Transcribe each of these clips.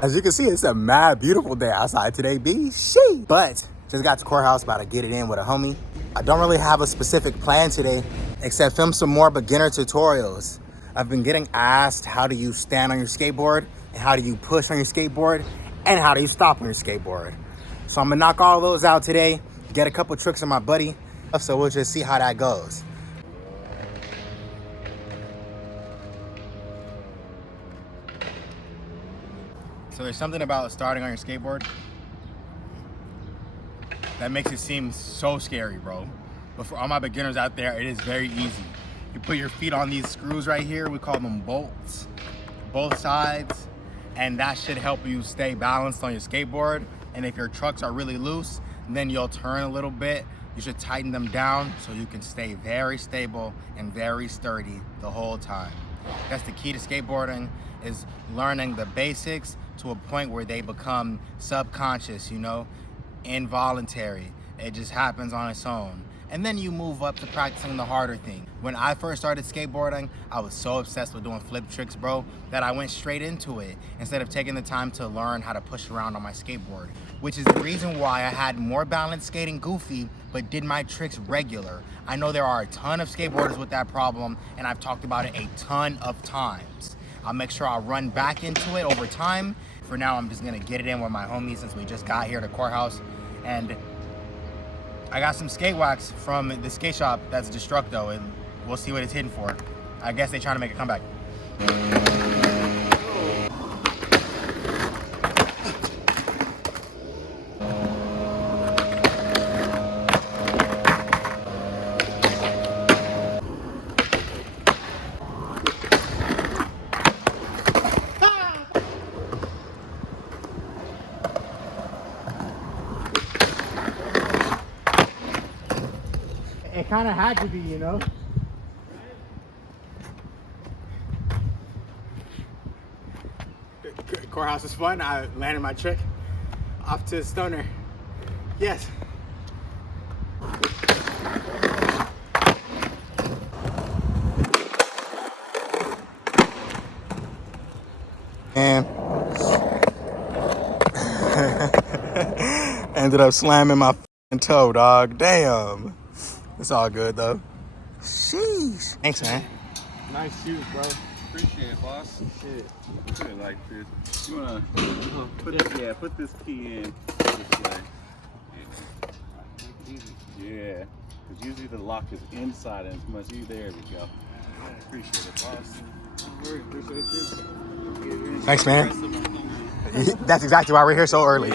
As you can see, it's a mad beautiful day outside today, B. She. But just got to courthouse, about to get it in with a homie. I don't really have a specific plan today, except film some more beginner tutorials. I've been getting asked, how do you stand on your skateboard, and how do you push on your skateboard, and how do you stop on your skateboard. So I'm gonna knock all those out today, get a couple tricks on my buddy, so we'll just see how that goes. So there's something about starting on your skateboard that makes it seem so scary, bro. But for all my beginners out there, it is very easy. You put your feet on these screws right here, we call them bolts, both sides, and that should help you stay balanced on your skateboard. And if your trucks are really loose, then you'll turn a little bit. You should tighten them down so you can stay very stable and very sturdy the whole time. That's the key to skateboarding, is learning the basics to a point where they become subconscious, you know, involuntary. It just happens on its own. And then you move up to practicing the harder thing. When I first started skateboarding, I was so obsessed with doing flip tricks, bro, that I went straight into it instead of taking the time to learn how to push around on my skateboard, which is the reason why I had more balance skating goofy, but did my tricks regular. I know there are a ton of skateboarders with that problem, and I've talked about it a ton of times. I'll make sure I'll run back into it over time. For now, I'm just gonna get it in with my homies since we just got here to courthouse. And I got some skate wax from the skate shop that's Destructo, and we'll see what it's hitting for. I guess they're trying to make a comeback. It kind of had to be, you know? Courthouse was fun. I landed my trick off to Stoner. Yes. And ended up slamming my toe, dog. Damn. It's all good though. Sheesh. Thanks, man. Nice shoes, bro. Appreciate it, boss. Shit. I really like this. You wanna put this key in this way. Yeah. Because usually the lock is inside and it's much easier. There we go. Appreciate it, boss. Appreciate you. Thanks, man. That's exactly why we're here so early.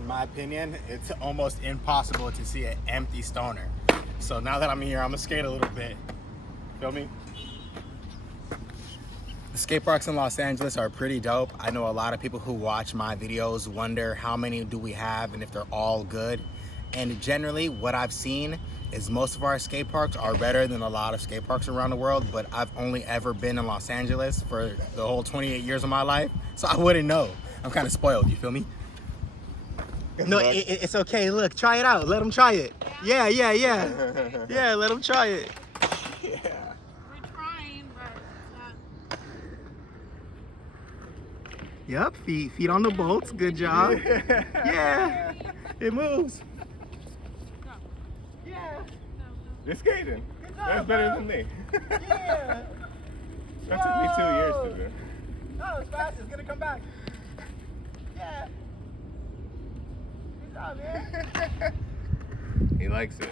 In my opinion, it's almost impossible to see an empty Stoner. So now that I'm here, I'm gonna skate a little bit. Feel me? The skate parks in Los Angeles are pretty dope. I know a lot of people who watch my videos wonder how many do we have and if they're all good. And generally what I've seen is most of our skate parks are better than a lot of skate parks around the world, but I've only ever been in Los Angeles for the whole 28 years of my life, so I wouldn't know. I'm kind of spoiled, you feel me? No, it's okay. Look, try it out. Let them try it. Yeah. Yeah, let them try it. Yeah. We're trying, but Yep, feet on the bolts. Good job. Yeah, it moves. Yeah. You're skating. Good job, That's better bro. than me. Yeah. That took me 2 years to do. No, it's fast. It's gonna come back. Yeah. Good job, man. He likes it.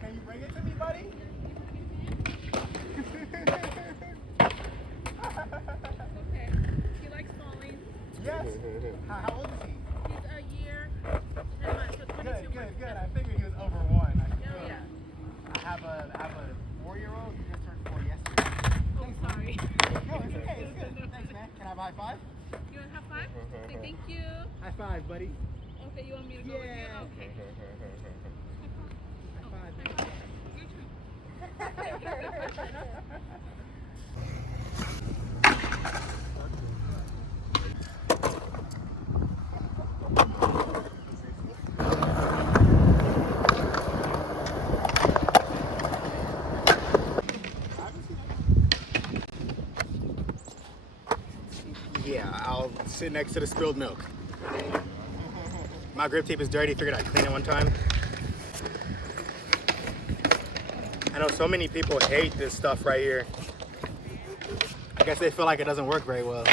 Can you bring it to me, buddy? okay. He likes falling. Yes. How old is he? He's a year, 10 months, so 22 months. Good. I figured he was over one. Oh, yeah. I have a 4-year-old who just turned 4 yesterday. Oh, sorry. No, it's okay. It's good. Thanks, man. Can I have a high five? You want high five? Say thank you. High five, buddy. Okay, you want me to go with you? Okay. High five. High five. Your turn. Yeah, I'll sit next to the spilled milk. My grip tape is dirty, figured I'd clean it one time. I know so many people hate this stuff right here. I guess they feel like it doesn't work very well.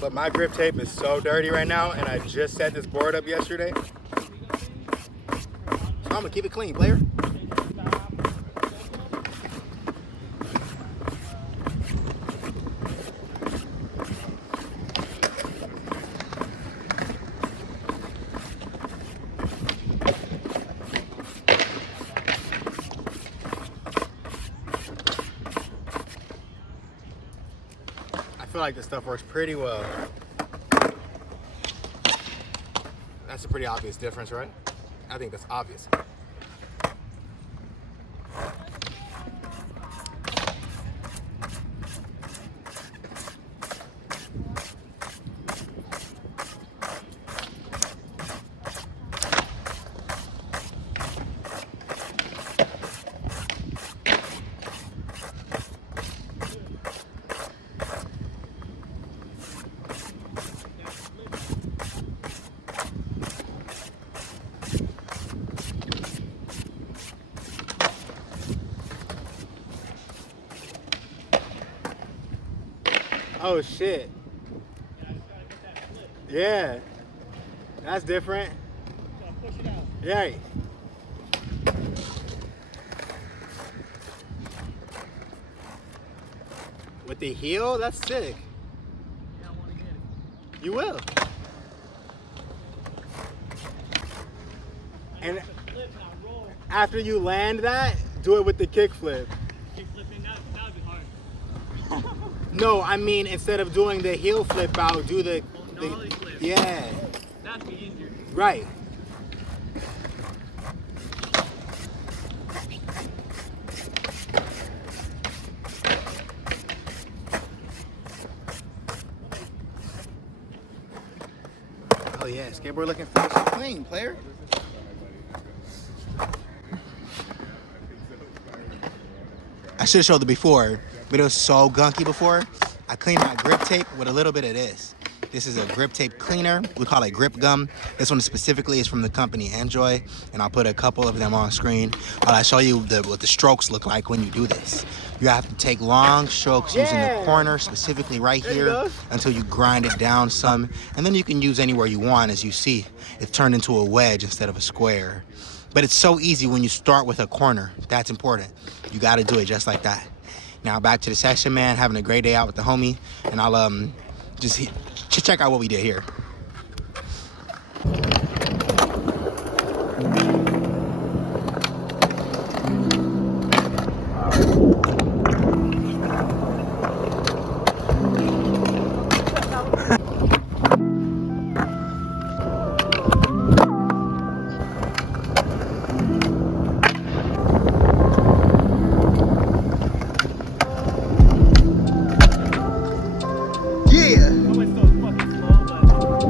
But my grip tape is so dirty right now, and I just set this board up yesterday. So I'm gonna keep it clean, player. I feel like this stuff works pretty well. That's a pretty obvious difference, right? I think that's obvious. Oh shit. Yeah. That's different. Push it out. Yeah. With the heel, that's sick. Yeah, I want to get it. You will. And after you land that, do it with the kick flip. Keep flipping, that would be hard. No, I mean instead of doing the heel flip out, do the Nollie flip. yeah. That'd be easier. Right. Oh yeah, skateboard looking fresh and clean, player. I should have showed the before, but it was so gunky before. I cleaned my grip tape with a little bit of this. This is a grip tape cleaner. We call it grip gum. This one specifically is from the company Enjoy, and I'll put a couple of them on screen. I'll show you what the strokes look like when you do this. You have to take long strokes using the corner, specifically right here, until you grind it down some, and then you can use anywhere you want. As you see, it's turned into a wedge instead of a square. But it's so easy when you start with a corner. That's important. You got to do it just like that. Now back to the session, man. Having a great day out with the homie, and I'll just check out what we did here. Yeah. I went so fucking slow, but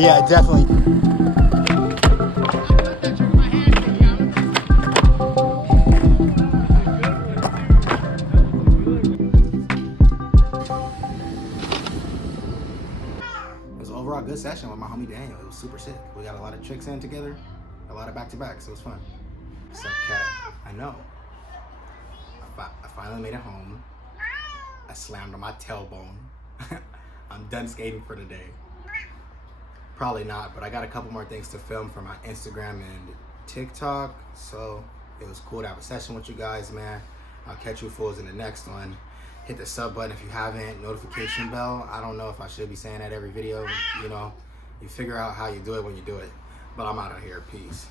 yeah, definitely. It was overall good session with my homie Daniel. It was super sick. We got a lot of tricks in together, a lot of back-to-backs. So it was fun. Sup, cat? I know. I finally made it home. I slammed on my tailbone. I'm done skating for the day. Probably not, but I got a couple more things to film for my Instagram and TikTok. So it was cool to have a session with you guys, man. I'll catch you fools in the next one. Hit the sub button if you haven't, notification bell. I don't know if I should be saying that every video, you know. You figure out how you do it when you do it. But I'm out of here, peace.